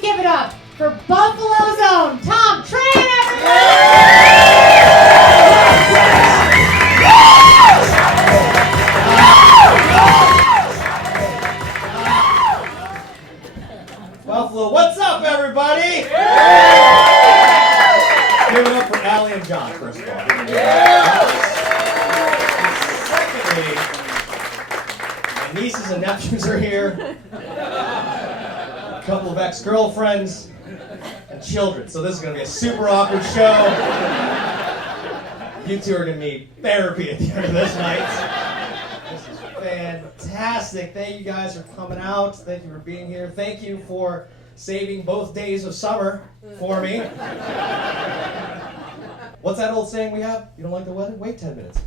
Please give it up for Buffalo's own Thom Tran, Buffalo, what's up, everybody? Give it up for Allie and John, first of all. Secondly, my nieces and nephews are here. A couple of ex-girlfriends and children. So this is going to be a super awkward show. You two are going to need therapy at the end of this night. This is fantastic. Thank you guys for coming out. Thank you for being here. Thank you for saving both days of summer for me. What's that old saying we have? You don't like the weather? Wait 10 minutes.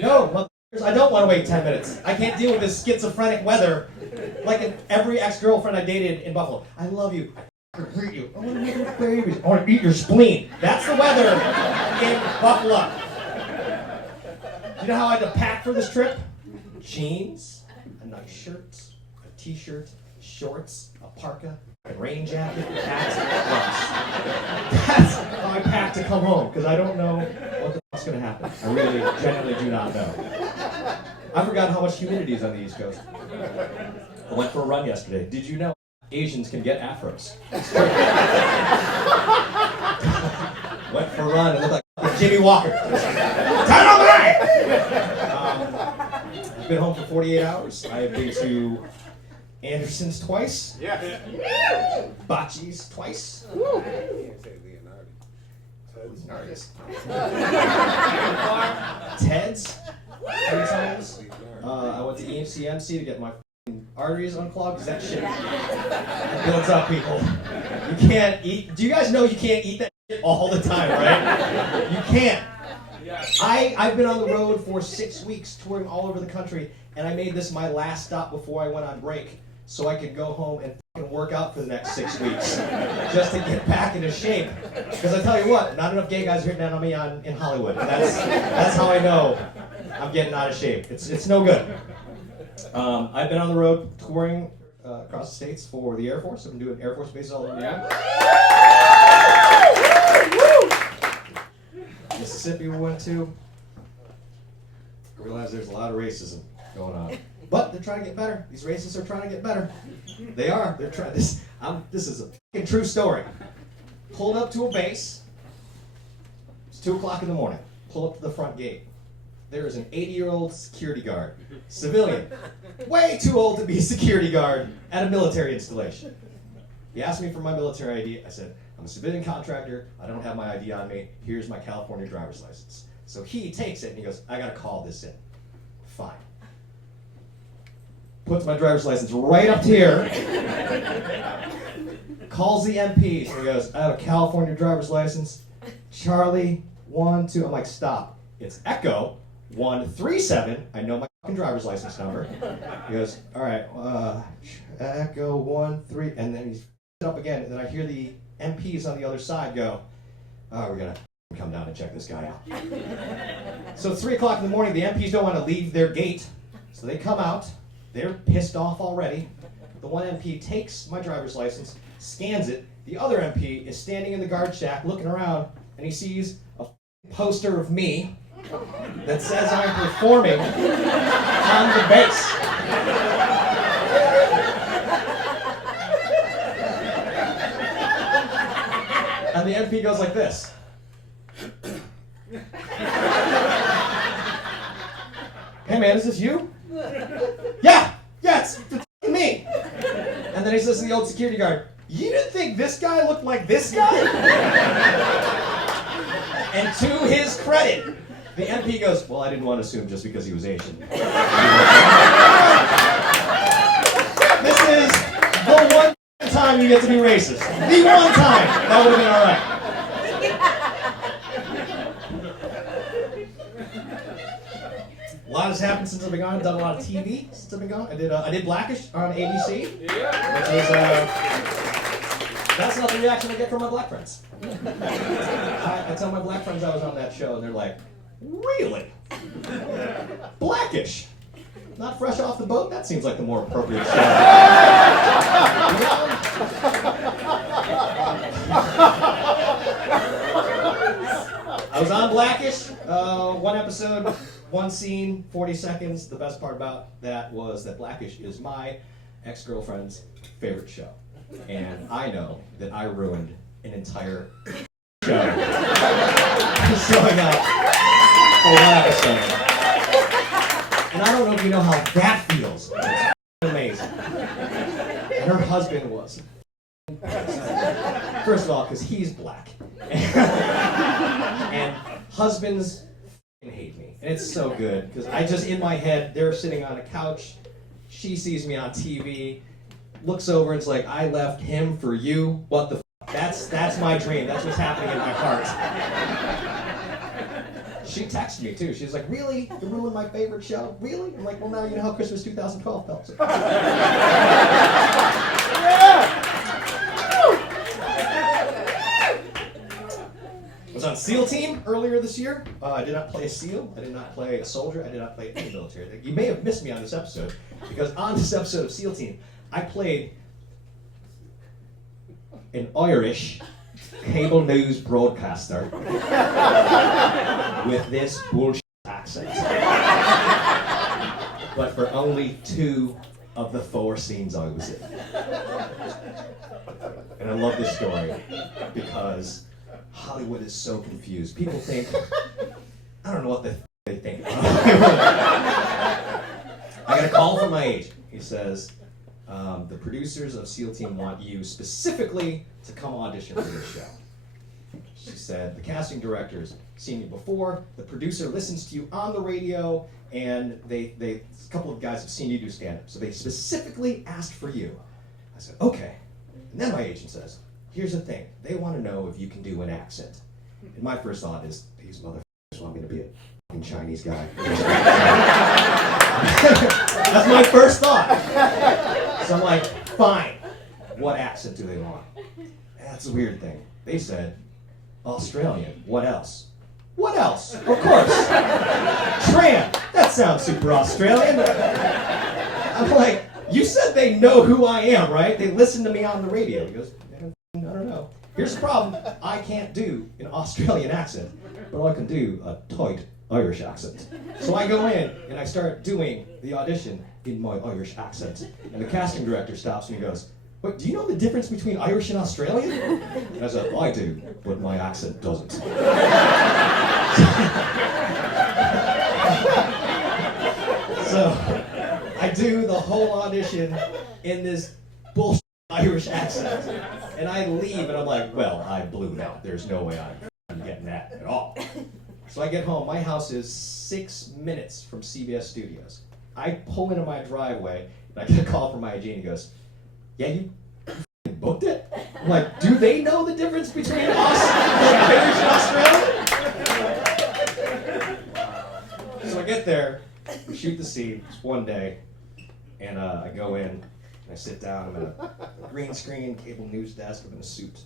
No, I don't want to wait 10 minutes. I can't deal with this schizophrenic weather like every ex-girlfriend I dated in Buffalo. I love you. I hate you. I want to make your babies. I want to eat your spleen. That's the weather in Buffalo. You know how I had to pack for this trip? Jeans, a nice shirt, a t-shirt, shorts, a parka, a rain jacket, hats, and gloves. That's how I packed to come home, because I don't know what the fuck's going to happen. I really, genuinely do not know. I forgot how much humidity is on the East Coast. I went for a run yesterday. Did you know Asians can get afros? Went for a run and looked like Jimmy Walker. I've been home for 48 hours. I have been to Anderson's twice. Yeah. Bocce's twice. Ted's 3 times. I went to EMCMC to get my arteries unclogged, because that shit builds up people. You can't eat. Do you guys know you can't eat that shit all the time, right? You can't. I've been on the road for 6 weeks touring all over the country, and I made this my last stop before I went on break so I could go home and fucking work out for the next 6 weeks just to get back into shape. Because I tell you what, not enough gay guys are hitting on me in Hollywood. That's how I know I'm getting out of shape. It's no good. I've been on the road touring across the states for the Air Force. I've been doing Air Force bases all over the United Mississippi we went to. I realized there's a lot of racism going on. But they're trying to get better. These racists are trying to get better. They are. They're trying. This is a fucking true story. Pulled up to a base. It's 2 o'clock in the morning. Pull up to the front gate. There is an 80-year-old security guard, civilian, way too old to be a security guard at a military installation. He asked me for my military ID. I said, I'm a civilian contractor. I don't have my ID on me. Here's my California driver's license. So he takes it and he goes, I gotta call this in. Fine. Puts my driver's license right up here. Calls the MPs and he goes, I have a California driver's license. Charlie, 1, 2. I'm like, stop. It's Echo 137. I know my fucking driver's license number. He goes, all right, Echo 1, 3, and then he's up again. And then I hear the MPs on the other side go, oh, we're gonna come down and check this guy out. So 3 o'clock in the morning, the MPs don't want to leave their gate, so they come out. They're pissed off already. The one MP takes my driver's license, scans it. The other MP is standing in the guard shack looking around, and he sees a poster of me that says I'm performing on the base. And the MP goes like this. Hey man, is this you? Yeah, it's me. And then he says to the old security guard, you didn't think this guy looked like this guy? And to his credit, the MP goes, well, I didn't want to assume just because he was Asian. This is the one time you get to be racist. The one time. That would have been all right. A lot has happened since I've been gone. I've done a lot of TV since I've been gone. I did Blackish on ABC, which was that's not the reaction I get from my black friends. I tell my black friends I was on that show, and they're like, really? Blackish? Not fresh off the boat? That seems like the more appropriate show. You know? Blackish, one episode, one scene, 40 seconds. The best part about that was that Blackish is my ex-girlfriend's favorite show. And I know that I ruined an entire show showing up for one episode. And I don't know if you know how that feels. It's amazing. And her husband was. First of all, because he's black. And husbands hate me. And it's so good, because I just, in my head, they're sitting on a couch, she sees me on TV, looks over and is like, I left him for you? What the f***? That's my dream. That's what's happening in my heart. She texted me too. She was like, really? You ruined my favorite show? Really? I'm like, well, now you know how Christmas 2012 felt. I was on SEAL team earlier this year. I did not play a SEAL. I did not play a soldier. I did not play any military. You may have missed me on this episode, because on this episode of SEAL team, I played an Irish cable news broadcaster with this bullshit accent. But for only 2 of the 4 scenes I was in. And I love this story because Hollywood is so confused. People think, I don't know what they think. I got a call from my agent. He says, the producers of SEAL Team want you specifically to come audition for this show. She said, the casting director's seen you before, the producer listens to you on the radio, and a couple of guys have seen you do stand-up, so they specifically asked for you. I said, okay. And then my agent says, here's the thing, they want to know if you can do an accent. And my first thought is, these motherfuckers want me to be a fucking Chinese guy. That's my first thought. So I'm like, fine, what accent do they want? That's a weird thing. They said, Australian, what else? What else? Of course. Tran, that sounds super Australian. I'm like, you said they know who I am, right? They listen to me on the radio. He goes, I don't know. Here's the problem, I can't do an Australian accent, but I can do a tight Irish accent. So I go in and I start doing the audition in my Irish accent. And the casting director stops me and goes, wait, do you know the difference between Irish and Australian? And I said, I do, but my accent doesn't. So I do the whole audition in this bullshit Irish accent. And I leave and I'm like, well, I blew that. There's no way I'm getting that at all. So I get home. My house is 6 minutes from CBS Studios. I pull into my driveway and I get a call from my agent. He goes, yeah, you booked it? I'm like, do they know the difference between us and Irish and Australian? So I get there, we shoot the scene, it's one day, and I go in, and I sit down, I'm at a green screen, cable news desk, I'm in a suit,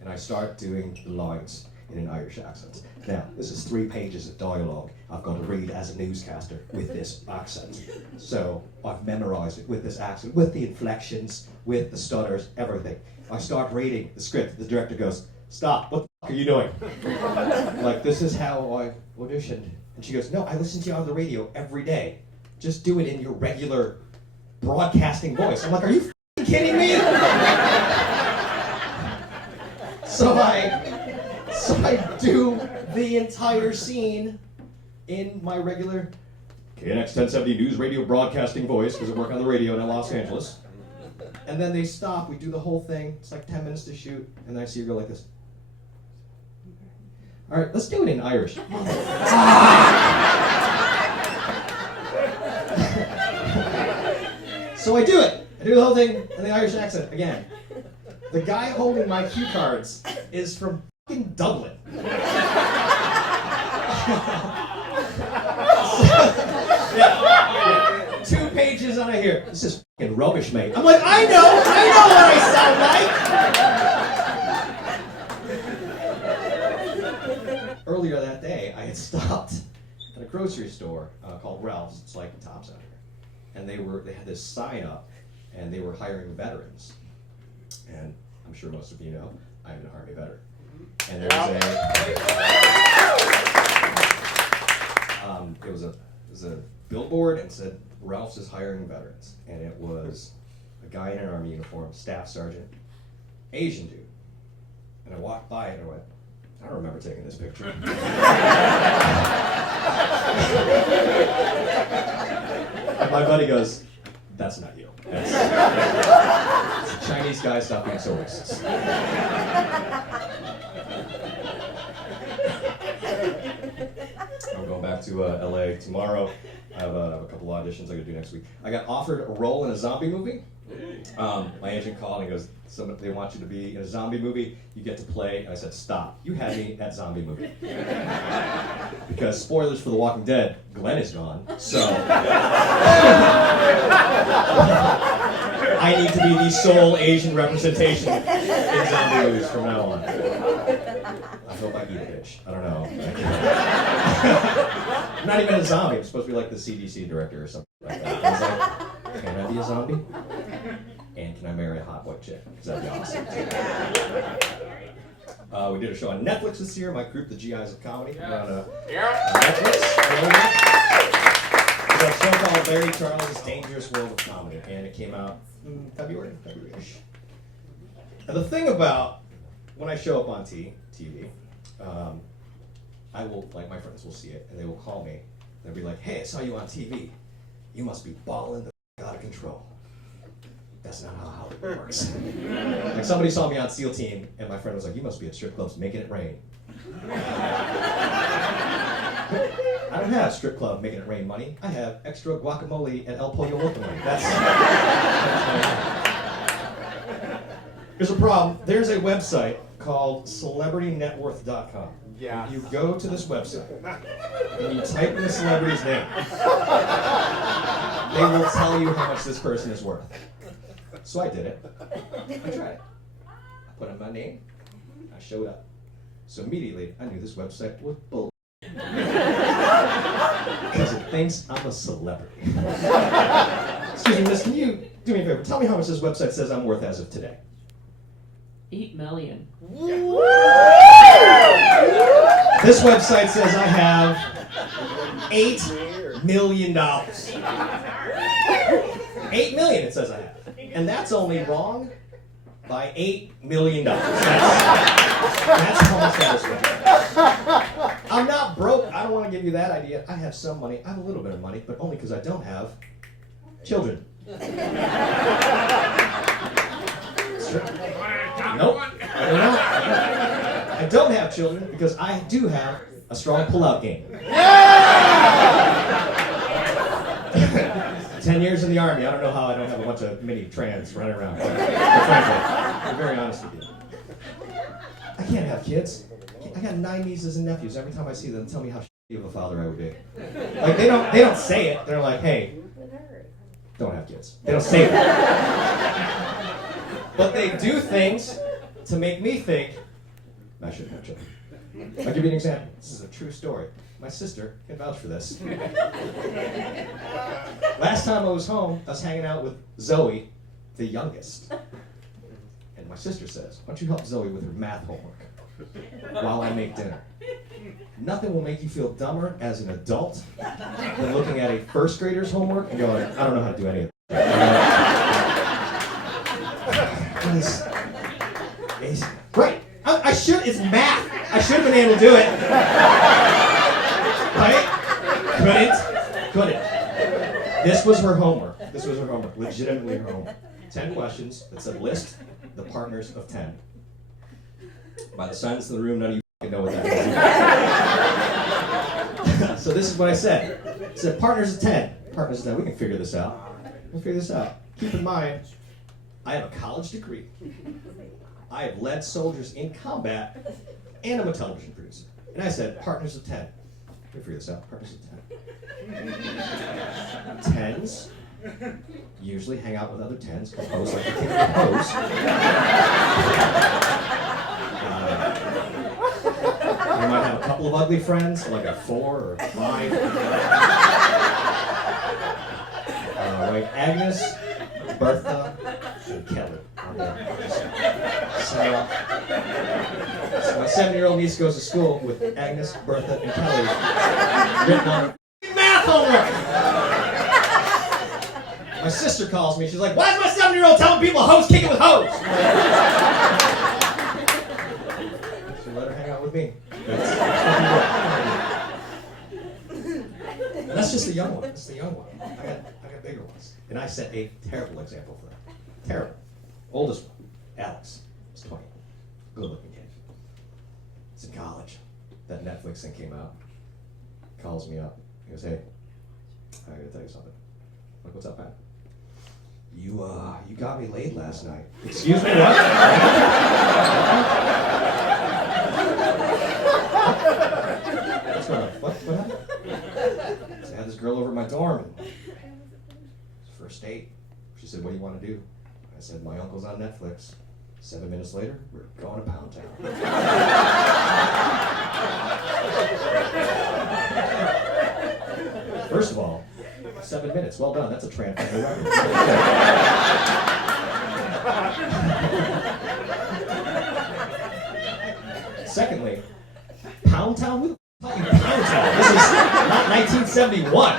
and I start doing the lines in an Irish accent. Now, this is 3 pages of dialogue I've got to read as a newscaster with this accent. So I've memorized it with this accent, with the inflections, with the stutters, everything. I start reading the script, the director goes, stop, what the f*** are you doing? Like, this is how I auditioned. And she goes, no, I listen to you on the radio every day. Just do it in your regular broadcasting voice. I'm like, are you f***ing kidding me? So I do the entire scene in my regular KNX 1070 news radio broadcasting voice, because I work on the radio in Los Angeles. And then they stop, we do the whole thing, it's like 10 minutes to shoot, and then I see her go like this. All right, let's do it in Irish. So I do it. I do the whole thing in the Irish accent again. The guy holding my cue cards is from fucking Dublin. Yeah. 2 pages and I hear, this is fucking rubbish, mate. I'm like, I know what I sound like. Earlier that day, I had stopped at a grocery store called Ralph's. It's like Thom Tran. And they had this sign up, and they were hiring veterans. And I'm sure most of you know, I'm an Army veteran. And there was It was a billboard and said Ralph's is hiring veterans, and it was a guy in an army uniform, staff sergeant, Asian dude, and I walked by and I went, I don't remember taking this picture. And my buddy goes, that's not you. It's a Chinese guy, stop being so racist. I'm going back to LA tomorrow. I have a couple auditions I gotta do next week. I got offered a role in a zombie movie. My agent called and he goes, they want you to be in a zombie movie, you get to play. And I said, stop, you had me at zombie movie. Because spoilers for The Walking Dead, Glenn is gone, so I need to be the sole Asian representation in zombie movies from now on. I hope I eat a bitch. I don't know. I'm not even a zombie. I'm supposed to be like the CDC director or something like that. I was like, can I be a zombie? And can I marry a hot white chick? Because that'd be awesome. We did a show on Netflix this year, my group, the GIs of Comedy, on Netflix. It's a show called Larry Charles' Dangerous World of Comedy, and it came out in February-ish. And the thing about when I show up on TV, I will, like, my friends will see it, and they will call me. They'll be like, hey, I saw you on TV. You must be balling the out of control. That's not how Hollywood works. Like, somebody saw me on SEAL Team, and my friend was like, you must be at strip clubs making it rain. I don't have strip club making it rain money. I have extra guacamole and El Pollo Loco money. That's Here's a problem. There's a website called CelebrityNetWorth.com. Yeah. You go to this website, and you type in the celebrity's name. They will tell you how much this person is worth. So I did it. I tried it. I put in my name. I showed up. So immediately, I knew this website was bull. Because it thinks I'm a celebrity. Excuse me, miss, can you do me a favor? Tell me how much this website says I'm worth as of today. 8 million. This website says I have $8 million. $8 million it says I have. And that's only wrong by $8 million. That's how much that is worth. I'm not broke. I don't want to give you that idea. I have some money. I have a little bit of money, but only because I don't have children. Nope. I don't have children because I do have a strong pull-out game. 10 years in the Army, I don't know how I don't have a bunch of mini trans running around. But frankly, I'm very honest with you. I can't have kids. I got 9 nieces and nephews. Every time I see them, tell me how shitty of a father I would be. Like, they don't say it. They're like, hey, don't have kids. They don't say that. But they do things to make me think, I shouldn't have children. I'll give you an example. This is a true story. My sister can vouch for this. Last time I was home, I was hanging out with Zoe, the youngest. And my sister says, why don't you help Zoe with her math homework while I make dinner? Nothing will make you feel dumber as an adult than looking at a first grader's homework and going, I don't know how to do any of that. Right. It's math. I should have been able to do it. Right? Couldn't. This was her homework. Legitimately her homework. 10 questions that said list the partners of 10. By the silence in the room, none of you know what that is. So this is what I said. I said partners of 10. Partners of 10. We can figure this out. Keep in mind, I have a college degree. I have led soldiers in combat, and I'm a television producer. And I said, partners of 10. Let me figure this out. Partners of 10. Tens usually hang out with other tens, compose like they can compose. You might have a couple of ugly friends, like a 4 or a 5. Right, Agnes, Bertha, and Kelly. So, So my 7-year-old niece goes to school with Agnes, Bertha, and Kelly written on her math homework. My sister calls me. She's like, "Why is my 7-year-old telling people hose kick it with hose?" So let her hang out with me. And that's just the young one. That's the young one. I got bigger ones. And I set a terrible example for them. Terrible. Oldest one, Alex, is 20. Good-looking kid. He's in college. That Netflix thing came out. Calls me up. He goes, "Hey, I gotta tell you something." I'm like, "What's up, man?" You got me laid last night." "Excuse me, what?" What's going on? What happened? I had this girl over at my dorm. And first date. She said, "What do you want to do?" I said, "My uncle's on Netflix." 7 minutes later, we're going to Pound Town. First of all, 7 minutes. Well done. That's a tramp on the record. Secondly, Pound Town? Who the f*** taught you Pound Town? This is not 1971. I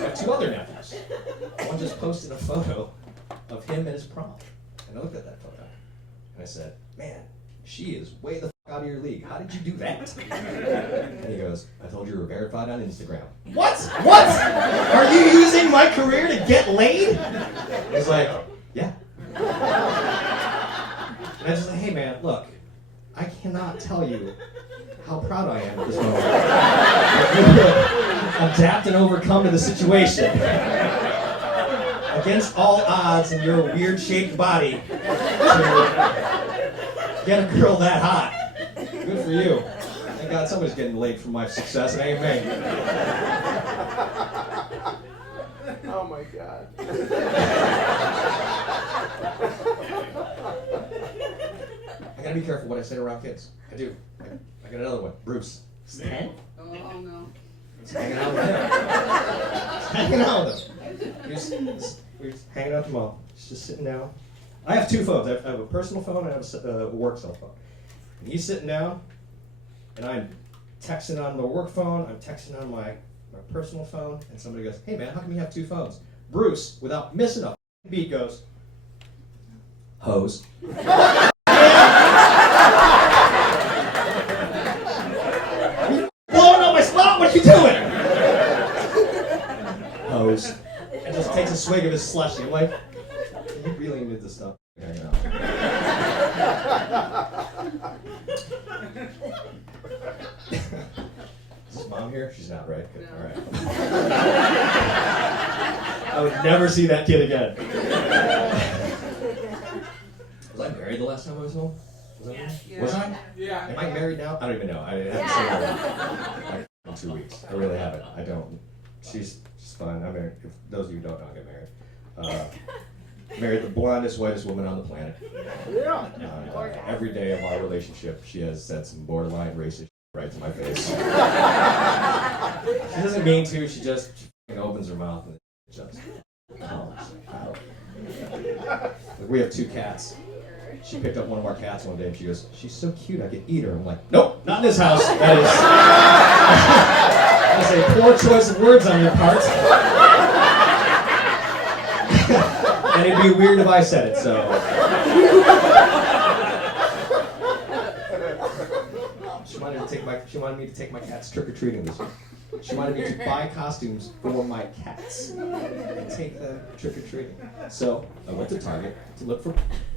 have 2 other nephews. One just posted a photo of him at his prom. And I looked at that photo. And I said, "Man, she is way the f*** out of your league. How did you do that?" And he goes, "I told you were verified on Instagram." What? What? Are you using my career to get laid? He's like, "Yeah." And I just like, "Hey man, look, I cannot tell you how proud I am at this moment. Adapt and overcome to the situation. Against all odds in your weird shaped body to get a girl that hot. Good for you. Thank God somebody's getting laid from my success. It ain't me." Oh my God. I gotta be careful what I say around kids. I do. I got another one. Bruce. He's 10. Oh no. He's hanging out with him. He's hanging out with him. We're just hanging out at the mall. He's just sitting down. I have 2 phones. I have a personal phone and I have a work cell phone. And he's sitting down, and I'm texting on my work phone. I'm texting on my personal phone. And somebody goes, "Hey man, how come you have 2 phones?" Bruce, without missing a beat, goes, "Hose." Blowing up my spot. What are you doing? Hose. And just takes a swig of his slushy. I'm like, you really need to stop hanging out. Is his mom here? She's not, right? Good. No. All right. I would never see that kid again. Was I married the last time I was home? Was I? Yeah. Was I? Yeah. Am I married now? I don't even know. I haven't seen her like in 2 weeks. I really haven't. I don't. She's fine. I'm married. If those of you who don't know, I get married. Married the blondest, whitest woman on the planet. Yeah. Every day of our relationship, she has said some borderline racist right to my face. She doesn't mean to. She just opens her mouth and it just comes out. Like, we have 2 cats. She picked up one of our cats one day and she goes, "She's so cute, I could eat her." I'm like, "Nope, not in this house." That is a poor choice of words on your part. And it'd be weird if I said it, so. She wanted me to take my cats trick-or-treating this year. She wanted me to buy costumes for my cats and take them trick-or-treating. So I went to Target to look for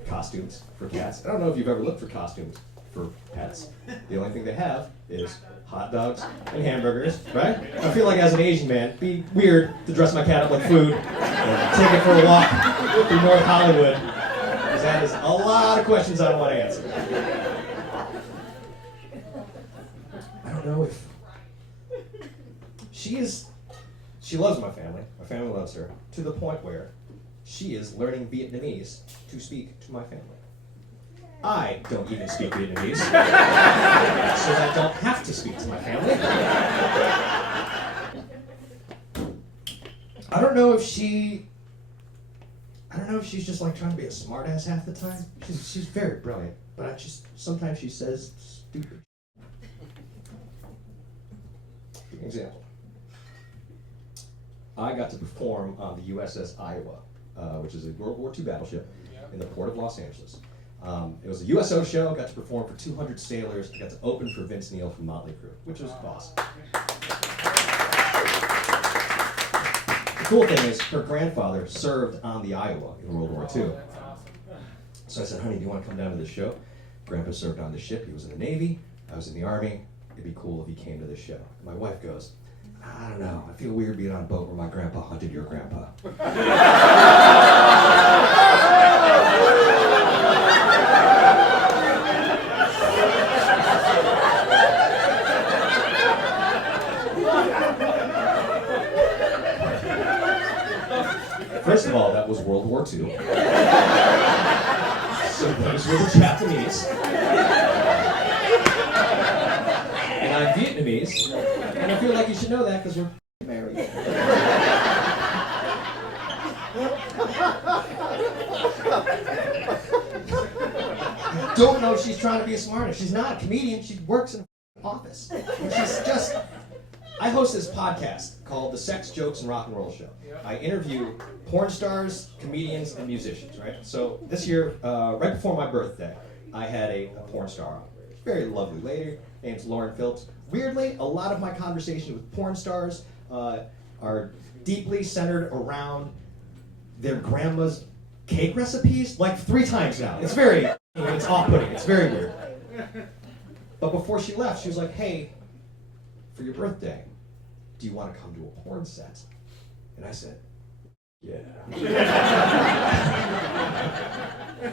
costumes for cats. I don't know if you've ever looked for costumes for pets. The only thing they have is hot dogs and hamburgers, right? I feel like as an Asian man, it'd be weird to dress my cat up like food and take it for a walk through North Hollywood, because that is a lot of questions I don't want to answer. I don't know if she loves my family. My family loves her to the point where she is learning Vietnamese to speak to my family. I don't even speak Vietnamese, so I don't have to speak to my family. I don't know if she I don't know if she's just like trying to be a smartass half the time. She's very brilliant, but sometimes she says stupid. Give an example. I got to perform on the USS Iowa, which is a World War II battleship in the port of Los Angeles. It was a USO show. I got to perform for 200 sailors. I got to open for Vince Neil from Motley Crue, which was awesome. The cool thing is, her grandfather served on the Iowa in World War II. So I said, honey, do you want to come down to the show? Grandpa served on the ship. He was in the Navy. I was in the Army. It'd be cool if he came to the show. My wife goes, I don't know. I feel weird being on a boat where my grandpa hunted your grandpa. First of all, that was World War II. So those were the Japanese. And I'm Vietnamese. And I feel like you should know that because we're married. Don't know if she's trying to be a smartass. She's not a comedian. She works in an office. And she's just... I host this podcast called The Sex, Jokes, and Rock and Roll Show. I interview porn stars, comedians, and musicians, right? So this year, right before my birthday, I had a porn star on. Very lovely lady, name's Lauren Phillips. Weirdly, a lot of my conversations with porn stars are deeply centered around their grandma's cake recipes, like 3 times now. It's very, it's off-putting, it's very weird. But before she left, she was like, hey, for your birthday, do you want to come to a porn set? And I said, yeah.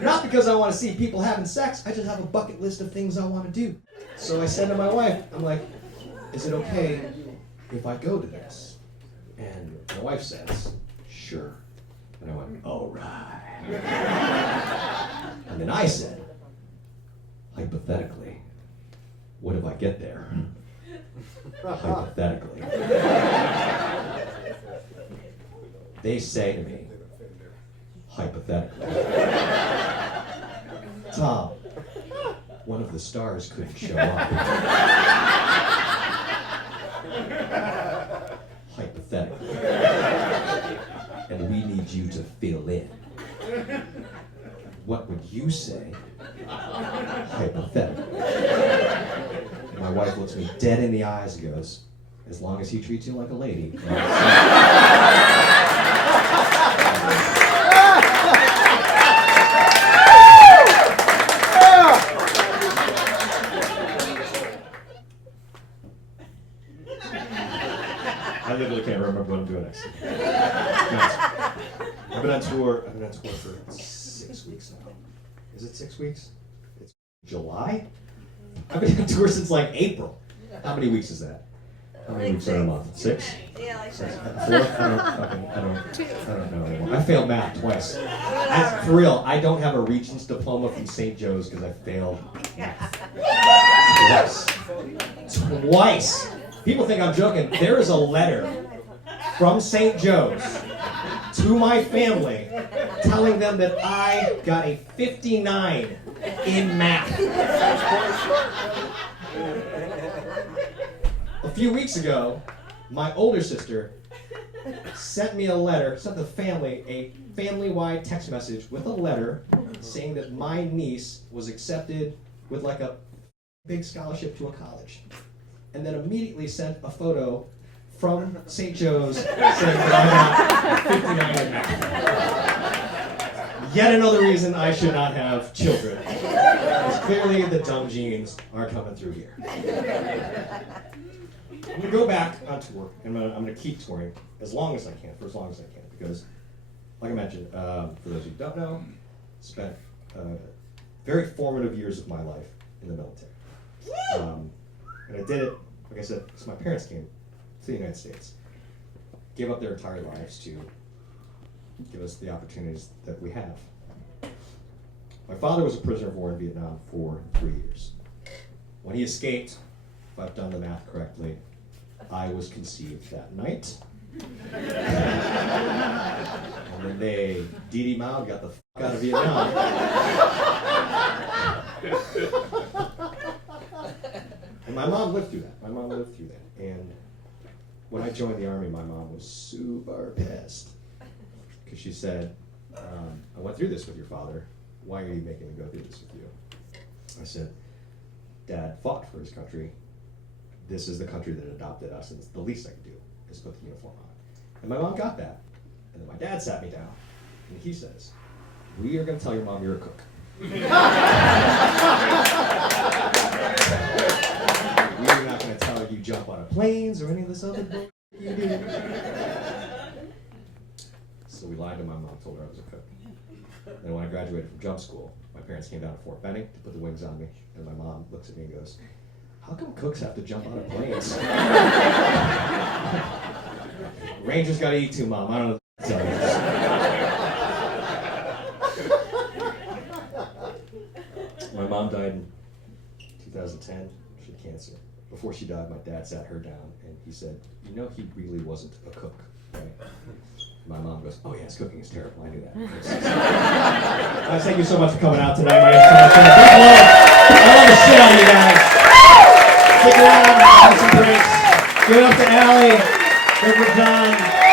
Not because I want to see people having sex, I just have a bucket list of things I want to do. So I said to my wife, I'm like, is it okay if I go to this? And my wife says, sure. And I went, all right. And then I said, hypothetically, what if I get there? Hypothetically. They say to me, hypothetically, Tom, one of the stars couldn't show up. Hypothetically. And we need you to fill in. What would you say? Hypothetically. And my wife looks me dead in the eyes and goes, as long as he treats you like a lady. I literally can't remember what I'm doing next. I've been on tour for 6 weeks now. Is it 6 weeks? It's July? I've been on tour since like April. How many weeks is that? How many weeks are in a month? 6? Yeah, like 6? 4? I don't know anymore. I failed math twice. For real, I don't have a Regents diploma from St. Joe's because I failed math. Twice. People think I'm joking. There is a letter from St. Joe's to my family telling them that I got a 59 in math. A few weeks ago, my older sister sent me a letter, sent the family a family-wide text message with a letter saying that my niece was accepted with like a big scholarship to a college. And then immediately sent a photo from St. Joe's saying that I got 59 in math. Yet another reason I should not have children. Because clearly the dumb genes are coming through here. I'm going to go back on tour, and I'm going to keep touring as long as I can, for as long as I can, because, like I mentioned, for those of you who don't know, spent very formative years of my life in the military. And I did it, like I said, because my parents came to the United States, gave up their entire lives to give us the opportunities that we have. My father was a prisoner of war in Vietnam for 3 years. When he escaped, if I've done the math correctly, I was conceived that night. And And then they Dee Dee Mao got the fuck out of Vietnam. And my mom lived through that. And when I joined the Army, my mom was super pissed. Because she said, I went through this with your father. Why are you making me go through this with you? I said, Dad fought for his country. This is the country that adopted us, and it's the least I could do is put the uniform on. And my mom got that. And then my dad sat me down, and he says, we are going to tell your mom you're a cook. We are not going to tell her you jump out of planes or any of this other bullshit you do. So we lied to my mom, told her I was a cook. Then when I graduated from jump school, my parents came down to Fort Benning to put the wings on me, and my mom looks at me and goes, how come cooks have to jump out of planes? Rangers gotta eat too, Mom. I don't know what to tell you. My mom died in 2010. She had cancer. Before she died, my dad sat her down and he said, you know, he really wasn't a cook, right? My mom goes, oh yes, cooking is terrible. I knew that. Guys, thank you so much for coming out tonight. My name's Thom Tran. I love the shit out of you guys. Stick around, have some drinks. Give it up to Allie. Good for John.